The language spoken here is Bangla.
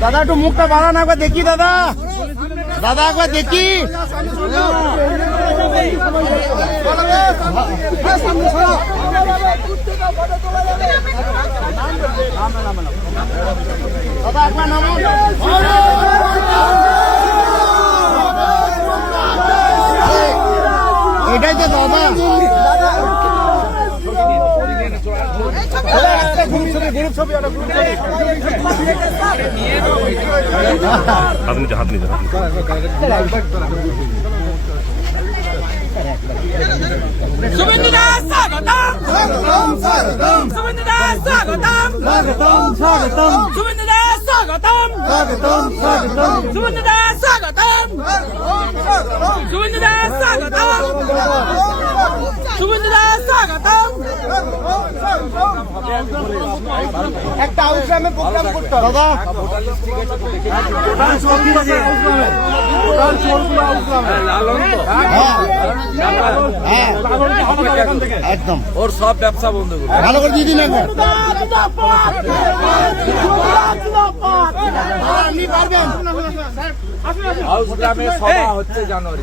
দাদা একটু মুখটা বাড়ান একবার দেখি দাদা। দাদা একবার দেখি। দাদা একবার নামুন এটাই তো দাদা। হাত নিচে হাত নিচে হাত নিচে। শুভেন্দুদা স্বাগতম। স্বাগতম শুভেন্দুদা একটা আউটগ্রামে প্রোগ্রাম করতে হবে দাদা। হ্যাঁ। একদম। ওর সব ব্যবসা বন্ধ করে ভালো করে দিয়ে দিন একবার। আপনি পারবেন? হাউস গ্রামে সভা হচ্ছে জানুয়ারি।